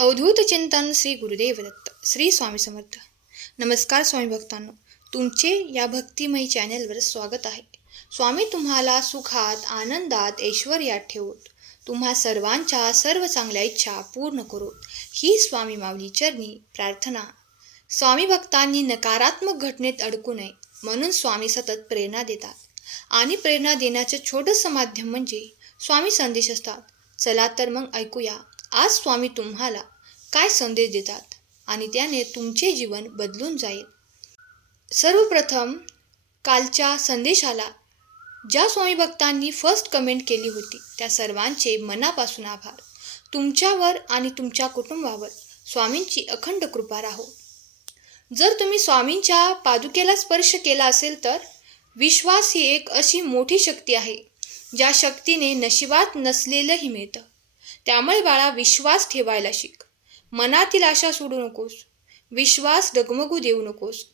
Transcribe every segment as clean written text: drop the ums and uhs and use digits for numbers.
अवधूत चिंतन श्री गुरुदेव दत्त श्री स्वामी समर्थ. नमस्कार स्वामी भक्तांनो, तुमचे या भक्तिमयी चॅनलवर स्वागत आहे. स्वामी तुम्हाला सुखात, आनंदात, ऐश्वर्यात ठेवोत. तुम्हा सर्वांच्या सर्व चांगल्या इच्छा पूर्ण करोत ही स्वामी माऊली चरणी प्रार्थना. स्वामी भक्तांनी नकारात्मक घटनेत अडकू नये म्हणून स्वामी सतत प्रेरणा देतात आणि प्रेरणा देण्याचं छोटंसं माध्यम म्हणजे स्वामी संदेश असतात. चला तर मग ऐकूया आज स्वामी तुम्हाला काय संदेश देतात आणि त्याने तुमचे जीवन बदलून जाईल. सर्वप्रथम कालच्या संदेशाला ज्या स्वामी भक्तांनी फर्स्ट कमेंट केली होती त्या सर्वांचे मनापासून आभार. तुमच्यावर आणि तुमच्या कुटुंबावर स्वामींची अखंड कृपा राहो. जर तुम्ही स्वामींच्या पादुकेला स्पर्श केला असेल तर विश्वास ही एक अशी मोठी शक्ती आहे ज्या शक्तीने नशिबात नसलेलंही मिळतं. त्यामुळे बाळा, विश्वास ठेवायला शिक. मनातील आशा सोडू नकोस. विश्वास डगमगू देऊ नकोस,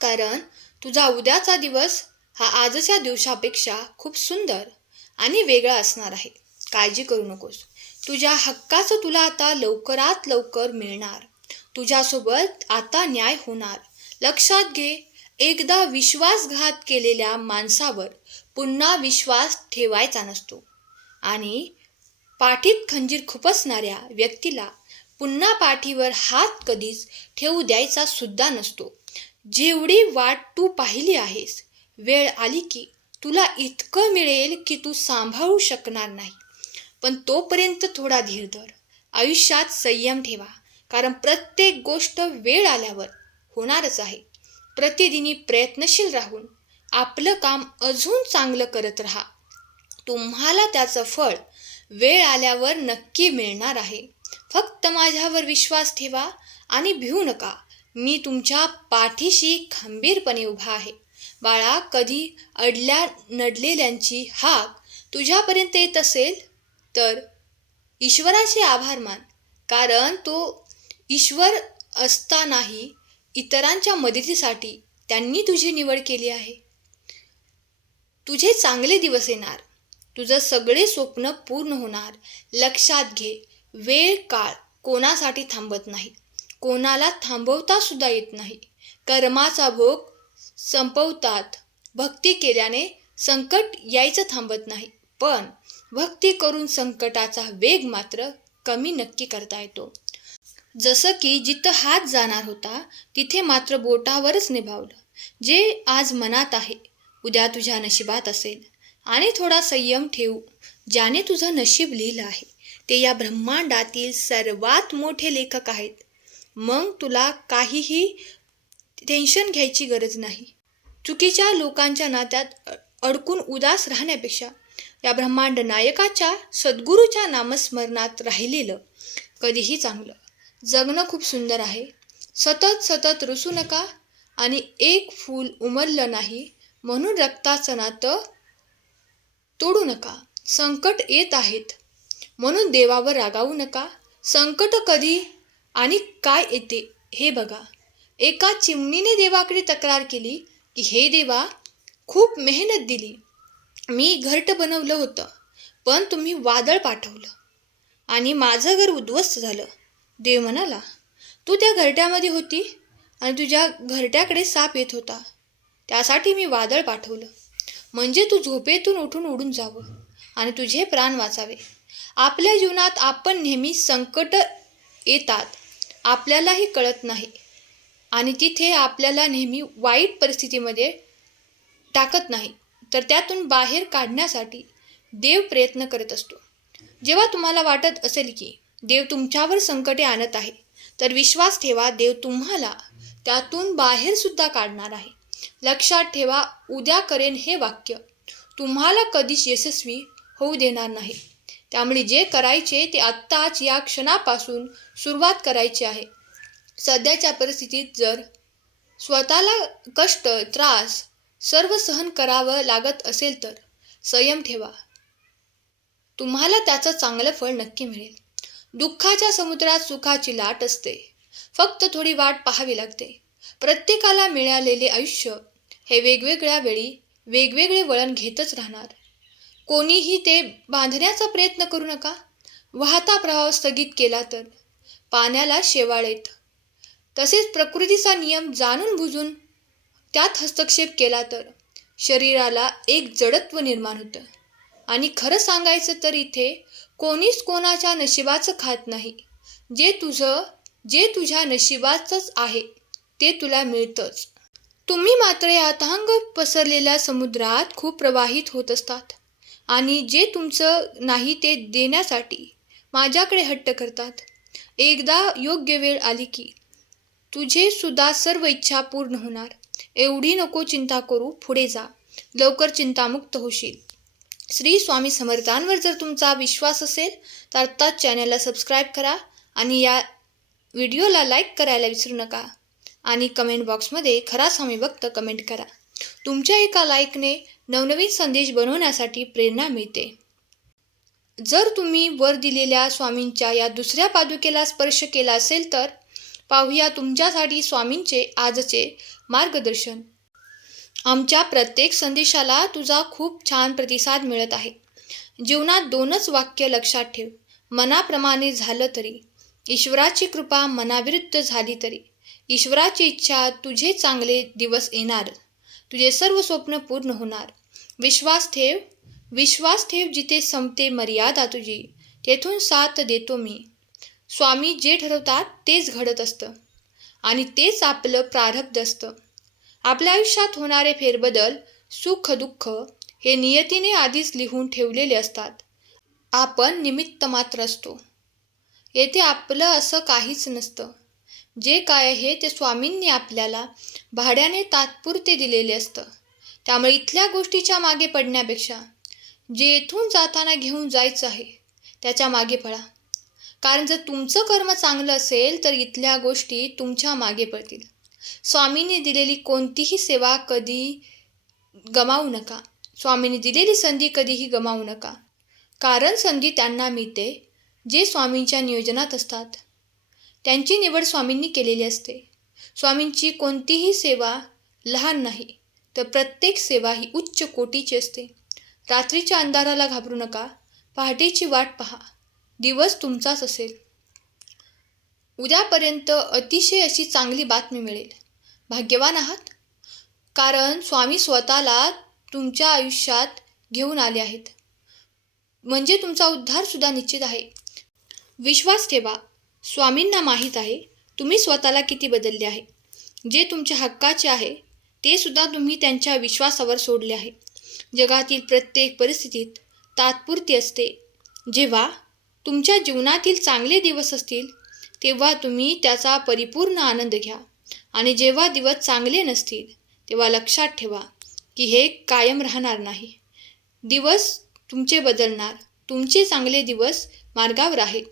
कारण तुझा उद्याचा दिवस हा आजच्या दिवसापेक्षा खूप सुंदर आणि वेगळा असणार आहे. काळजी करू नकोस. तुझ्या हक्काचं तुला आता लवकरात लवकर मिळणार. तुझ्यासोबत आता न्याय होणार. लक्षात घे, एकदा विश्वासघात केलेल्या माणसावर पुन्हा विश्वास ठेवायचा नसतो आणि पाठीत खंजीर खुपसणाऱ्या व्यक्तीला पुन्हा पाठीवर हात कधीच ठेवू द्यायचा सुद्धा नसतो. जेवढी वाट तू पाहिली आहेस, वेळ आली की तुला इतकं मिळेल की तू सांभाळू शकणार नाही. पण तोपर्यंत थोडा धीर धर. आयुष्यात संयम ठेवा, कारण प्रत्येक गोष्ट वेळ आल्यावर होणारच आहे. प्रतिदिनी प्रयत्नशील राहून आपलं काम अजून चांगलं करत राहा. तुम्हाला त्याचं फळ वेळ आल्यावर नक्की मिळणार आहे. फक्त माझ्यावर विश्वास ठेवा आणि भिवू नका. मी तुमच्या पाठीशी खंबीरपणे उभा आहे. बाळा, कधी अडल्या नडलेल्यांची हाक तुझ्यापर्यंत येत असेल तर ईश्वराचे आभार मान, कारण तो ईश्वर असतानाही इतरांच्या मदतीसाठी त्यांनी तुझी निवड केली आहे. तुझे चांगले दिवस येणार. तुझं सगळे स्वप्न पूर्ण होणार. लक्षात घे, वेळ काळ कोणासाठी थांबत नाही. कोणाला थांबवता सुद्धा येत नाही. कर्माचा भोग संपवतात. भक्ती केल्याने संकट यायचं थांबत नाही, पण भक्ती करून संकटाचा वेग मात्र कमी नक्की करता येतो. जसं की जिथं हात जाणार होता तिथे मात्र बोटावरच निभावलं. जे आज मनात आहे उद्या तुझ्या नशिबात असेल. आणि थोडा संयम ठेवू. ज्याने तुझं नशीब लिहिलं आहे ते या ब्रह्मांडातील सर्वात मोठे लेखक आहेत. मग तुला काहीही टेन्शन घ्यायची गरज नाही. चुकीच्या लोकांच्या नात्यात अडकून उदास राहण्यापेक्षा या ब्रह्मांड नायकाच्या सद्गुरूच्या नामस्मरणात राहिलेलं कधीही चांगलं. जगणं खूप सुंदर आहे. सतत सतत रुसू नका आणि एक फूल उमललं नाही म्हणून रक्ताचं नातं तोडू नका. संकट येत आहेत म्हणून देवावर रागावू नका. संकट कधी आणि काय येते हे बघा. एका चिमणीने देवाकडे तक्रार केली की हे देवा, खूप मेहनत दिली, मी घरटं बनवलं होतं, पण तुम्ही वादळ पाठवलं आणि माझं घर उद्ध्वस्त झालं. देव म्हणाला, तू त्या घरट्यामध्ये होती आणि तुझ्या घरट्याकडे साप येत होता, त्यासाठी मी वादळ पाठवलं, म्हणजे तू झोपेतून उठून उडून जावं आणि तुझे प्राण वाचावे. आपल्या जीवनात आपण नेहमी संकट येतात, आपल्यालाही कळत नाही आणि तिथे आपल्याला नेहमी वाईट परिस्थितीमध्ये टाकत नाही, तर त्यातून बाहेर काढण्यासाठी देव प्रयत्न करत असतो. जेव्हा तुम्हाला वाटत असेल की देव तुमच्यावर संकटे आणत आहे, तर विश्वास ठेवा, देव तुम्हाला त्यातून बाहेर सुद्धा काढणार आहे. लक्षात ठेवा, उद्या करेन हे वाक्य तुम्हाला कधीच यशस्वी होऊ देणार नाही. त्यामुळे जे करायचे ते आत्ताच या क्षणापासून सुरुवात करायची आहे. सध्याच्या परिस्थितीत जर स्वतःला कष्ट, त्रास सर्व सहन करावं लागत असेल तर संयम ठेवा. तुम्हाला त्याचं चांगलं फळ नक्की मिळेल. दुःखाच्या समुद्रात सुखाची लाट असते. फक्त थोडी वाट पाहावी लागते. प्रत्येकाला मिळालेले आयुष्य हे वेगवेगळ्या वेळी वेगवेगळे वळण घेतच राहणार. कोणीही ते बांधण्याचा प्रयत्न करू नका. वाहता प्रवाह स्थगित केला तर पाण्याला शेवाळ येतं. तसेच प्रकृतीचा नियम जाणून बुजून त्यात हस्तक्षेप केला तर शरीराला एक जडत्व निर्माण होतं. आणि खरं सांगायचं तर इथे कोणीच कोणाच्या नशिबाचं खात नाही. जे तुझ्या नशिबाचंच आहे ते तुला मिळतंच. तुम्ही मात्र या अथांग पसरलेल्या समुद्रात खूप प्रवाहित होत असतात आणि जे तुमचं नाही ते देण्यासाठी माझ्याकडे हट्ट करतात. एकदा योग्य वेळ आली की तुझे सुद्धा सर्व इच्छा पूर्ण होणार. एवढी नको चिंता करू, पुढे जा, लवकर चिंतामुक्त होशील. श्री स्वामी समर्थांवर जर तुमचा विश्वास असेल तर आत्ताच चॅनलला सबस्क्राईब करा आणि या व्हिडिओला लाईक करायला विसरू नका. आणि कमेंट बॉक्समध्ये खरा स्वामी भक्त कमेंट करा. तुमच्या एका लाईकने नवनवीन संदेश बनवण्यासाठी प्रेरणा मिळते. जर तुम्ही वर दिलेल्या स्वामींच्या या दुसऱ्या पादुकेला स्पर्श केला असेल तर पाहूया तुमच्यासाठी स्वामींचे आजचे मार्गदर्शन. आमच्या प्रत्येक संदेशाला तुझा खूप छान प्रतिसाद मिळत आहे. जीवनात 2च वाक्य लक्षात ठेव. मनाप्रमाणे झालं तरी, ईश्वराची कृपा मनाविरुद्ध झाली तरी, ईश्वराची इच्छा, तुझे चांगले दिवस येणार, तुझे सर्व स्वप्न पूर्ण होणार. विश्वास ठेव जिथे संपते मर्यादा तुझी, तेथून साथ देतो मी. स्वामी जे ठरवतात तेच घडत असतं आणि तेच आपलं प्रारब्ध असतं. आपल्या आयुष्यात होणारे फेरबदल, सुख दुःख हे नियतीने आधीच लिहून ठेवलेले असतात. आपण निमित्त मात्र असतो. येथे आपलं असं काहीच नसतं. जे काय आहे ते स्वामींनी आपल्याला भाड्याने तात्पुरते दिलेले असतं. त्यामुळे इथल्या गोष्टीच्या मागे पडण्यापेक्षा जे येथून जाताना घेऊन जायचं आहे त्याच्या मागे पळा. कारण जर तुमचं कर्म चांगलं असेल तर इथल्या गोष्टी तुमच्या मागे पडतील. स्वामींनी दिलेली कोणतीही सेवा कधी गमावू नका. स्वामींनी दिलेली संधी कधीही गमावू नका. कारण संधी त्यांना मिळते जे स्वामींच्या नियोजनात असतात. त्यांची निवड स्वामींनी केलेली असते. स्वामींची कोणतीही सेवा लहान नाही, तर प्रत्येक सेवा ही उच्च कोटीची असते. रात्रीच्या अंधाराला घाबरू नका. पहाटेची वाट पहा. दिवस तुमचाच असेल. उद्यापर्यंत अतिशय अशी चांगली बातमी मिळेल. भाग्यवान आहात, कारण स्वामी स्वतःला तुमच्या आयुष्यात घेऊन आले आहेत. म्हणजे तुमचा उद्धारसुद्धा निश्चित आहे. विश्वास ठेवा. स्वामींना माहीत आहे तुम्ही स्वतःला किती बदलले आहे. जे तुमच्या हक्काचे आहे ते सुद्धा तुम्ही त्यांच्या विश्वासावर सोडले आहे. जगातील प्रत्येक परिस्थितीत तात्पुरती असते. जेव्हा तुमच्या जीवनातील चांगले दिवस असतील तेव्हा तुम्ही त्याचा परिपूर्ण आनंद घ्या. आणि जेव्हा दिवस चांगले नसतील तेव्हा लक्षात ठेवा की हे कायम राहणार नाही. दिवस तुमचे बदलणार. तुमचे चांगले दिवस मार्गावर आहेत.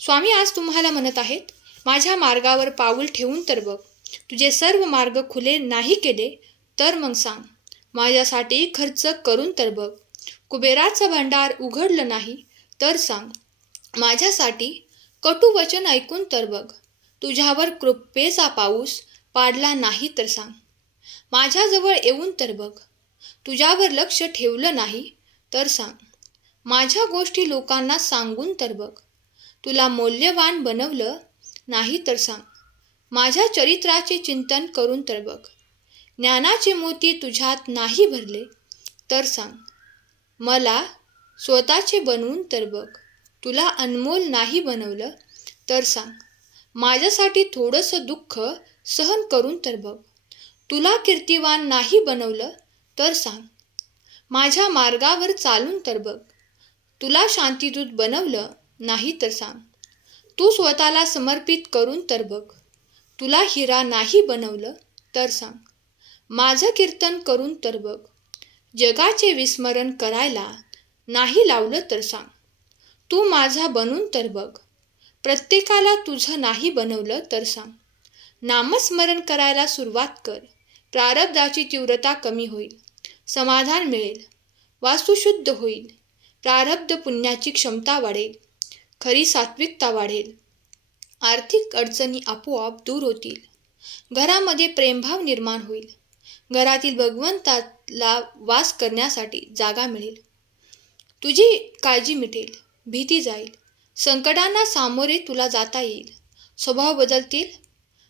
स्वामी आज तुम्हाला म्हणत आहेत, माझ्या मार्गावर पाऊल ठेवून तर बघ. तुझे सर्व मार्ग खुले नाही केले तर मग सांग. माझ्यासाठी खर्च करून तर बघ. कुबेराचं भांडार उघडलं नाही तर सांग. माझ्यासाठी कटू वचन ऐकून तर बघ. तुझ्यावर कृपेचा पाऊस पाडला नाही तर सांग. माझ्याजवळ येऊन तर बघ. तुझ्यावर लक्ष ठेवलं नाही तर सांग. माझ्या गोष्टी लोकांना सांगून तर बघ. तुला मौल्यवान बनवलं नाही तर सांग. माझ्या चरित्राचे चिंतन करून तर बघ. ज्ञानाचे मोती तुझ्यात नाही भरले तर सांग. मला स्वतःचे बनवून तर बघ. तुला अनमोल नाही बनवलं तर सांग. माझ्यासाठी थोडंसं दुःख सहन करून तर बघ. तुला कीर्तिवान नाही बनवलं तर सांग. माझ्या मार्गावर चालून तर बघ. तुला शांतिदूत बनवलं नाही तर सांग. तू स्वतःला समर्पित करून तर बघ. तुला हिरा नाही बनवलं तर सांग. माझं कीर्तन करून तर बघ. जगाचे विस्मरण करायला नाही लावलं तर सांग. तू माझा बनून तर बघ. प्रत्येकाला तुझं नाही बनवलं तर सांग. नामस्मरण करायला सुरुवात कर. प्रारब्धाची तीव्रता कमी होईल. समाधान मिळेल. वास्तू शुद्ध होईल. प्रारब्ध पुण्याची क्षमता वाढेल. खरी सात्विकता वाढेल. आर्थिक अडचणी आपोआप दूर होतील. घरामध्ये प्रेमभाव निर्माण होईल. घरातील भगवंताला वास करण्यासाठी जागा मिळेल. तुझी काळजी मिटेल. भीती जाईल. संकटांना सामोरे तुला जाता येईल. स्वभाव बदलतील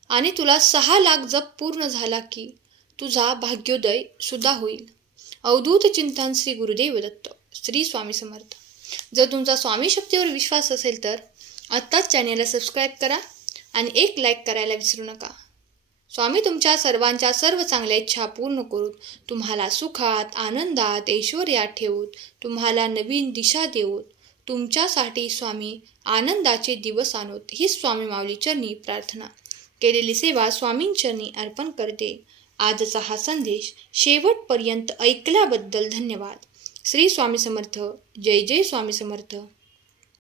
आणि तुला 6 लाख जप पूर्ण झाला की तुझा भाग्योदय सुद्धा होईल. अवधूत चिंतन श्री गुरुदेव दत्त. श्री स्वामी समर्थ. जर तुमचा स्वामी शक्तीवर विश्वास असेल तर आत्ताच चॅनेलला सबस्क्राईब करा आणि एक लाईक करायला विसरू नका. स्वामी तुमच्या सर्वांच्या सर्व चांगल्या इच्छा पूर्ण करून तुम्हाला सुखात, आनंदात, ऐश्वर्यात ठेवून, तुम्हाला नवीन दिशा देऊन, तुमच्यासाठी स्वामी आनंदाचे दिवस आणोत, ही स्वामी माऊली चरणी प्रार्थना. केलेली सेवा स्वामींचरणी अर्पण करते. आजचा हा संदेश शेवटपर्यंत ऐकल्याबद्दल धन्यवाद. श्री स्वामी समर्थ. जय जय स्वामी समर्थ.